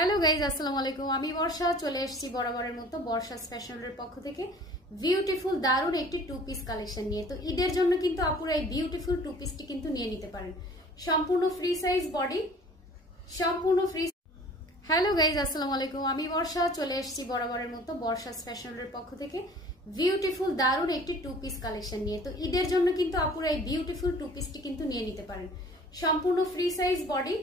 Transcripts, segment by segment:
Hello guys, আসসালামু আলাইকুম। আমি বর্ষা চলে এসেছি বরাবরের মতো বর্ষাস ফ্যাশনের পক্ষ থেকে বিউটিফুল দারুণ একটি টু পিস কালেকশন নিয়ে। তো ঈদের জন্য কিন্তু আপুরা এই বিউটিফুল টু পিসটি কিন্তু নিয়ে নিতে পারেন। সম্পূর্ণ ফ্রি সাইজ বডি, সম্পূর্ণ ফ্রি। হ্যালো গাইজ, আসসালামু আলাইকুম। আমি বর্ষা চলে এসেছি বরাবরের মতো বর্ষাস ফ্যাশনের পক্ষ থেকে বিউটিফুল দারুণ একটি টু পিস কালেকশন নিয়ে। তো ঈদের জন্য কিন্তু আপুরা এই বিউটিফুল টু পিসটি কিন্তু নিয়ে নিতে পারেন। সম্পূর্ণ ফ্রি সাইজ বডি,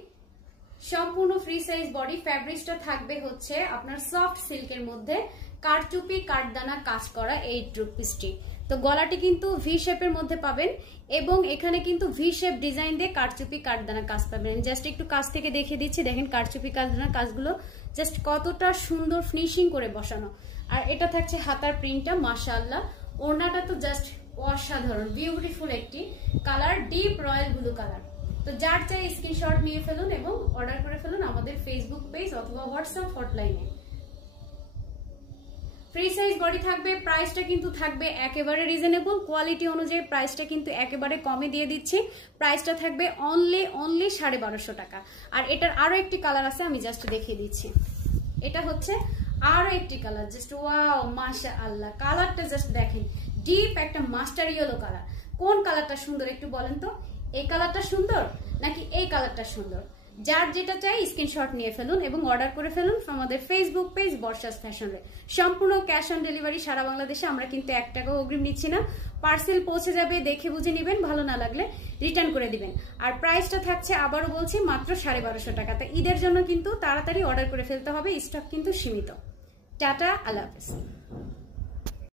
সম্পূর্ণ ফ্রি সাইজ বডি। ফ্যাব্রিক্সটা থাকবে হচ্ছে আপনার সফট সিল্কের মধ্যে কারচুপি কাঠদানা কাজ করা এই টু পিসটি। তো গলাটি কিন্তু ভি শেপের মধ্যে পাবেন এবং এখানে কিন্তু ভি শেপ ডিজাইন দিয়ে কারচুপি কাঠদানা কাজ পাবেন। জাস্ট একটু কাছ থেকে দেখিয়ে দিচ্ছি, দেখেন কারচুপি কাঠদানা কাজগুলো জাস্ট কতটা সুন্দর ফিনিশিং করে বসানো। আর এটা থাকছে হাতার প্রিন্টটা, মাশাআল্লাহ। ওড়নাটা তো জাস্ট অসাধারণ, বিউটিফুল একটি colour, deep royal blue colour. তো যার চাই স্ক্রিনশট নিয়ে ফেলুন এবং অর্ডার করে ফেলুন আমাদের ফেসবুক পেজ অথবা হোয়াটসঅ্যাপ হটলাইনে। ফ্রি সাইজ বডি থাকবে, প্রাইসটা কিন্তু থাকবে একেবারে রিজনেবল, কোয়ালিটি অনুযায়ী প্রাইসটা কিন্তু একেবারে কমে দিয়ে দিচ্ছি। প্রাইসটা থাকবে অনলি 1250 টাকা। আর এটার আরো একটি কালার আছে, আমি জাস্ট দেখিয়ে দিচ্ছি। এটা হচ্ছে আরো একটি কালার, জাস্ট ওয়াও মাশাআল্লাহ। কালারটা জাস্ট দেখেন, ডিপ একটা মাস্টার ইয়েলো কালার। কোন কালারটা সুন্দর একটু বলেন তো? এই কালারটা সুন্দর নাকি এই কালারটা সুন্দর? যার যেটা চাই স্ক্রিনশট নিয়ে ফেলুন এবং অর্ডার করে ফেলুন আমাদের ফেসবুক পেজ বর্ষাস ফ্যাশনে। সম্পূর্ণ ক্যাশ অন ডেলিভারি সারা বাংলাদেশে, আমরা কিন্তু 1 টাকাও অগ্রিম নিচ্ছি না। পার্সেল পৌঁছে যাবে, দেখে বুঝে নেবেন, ভালো না লাগলে রিটার্ন করে দিবেন। আর প্রাইসটা থাকছে আবারও বলছি মাত্র 1250 টাকা। তাই ঈদের জন্য কিন্তু তাড়াতাড়ি অর্ডার করে ফেলতে হবে, স্টক কিন্তু সীমিত। টাটা, আল্লাহ হাফেজ।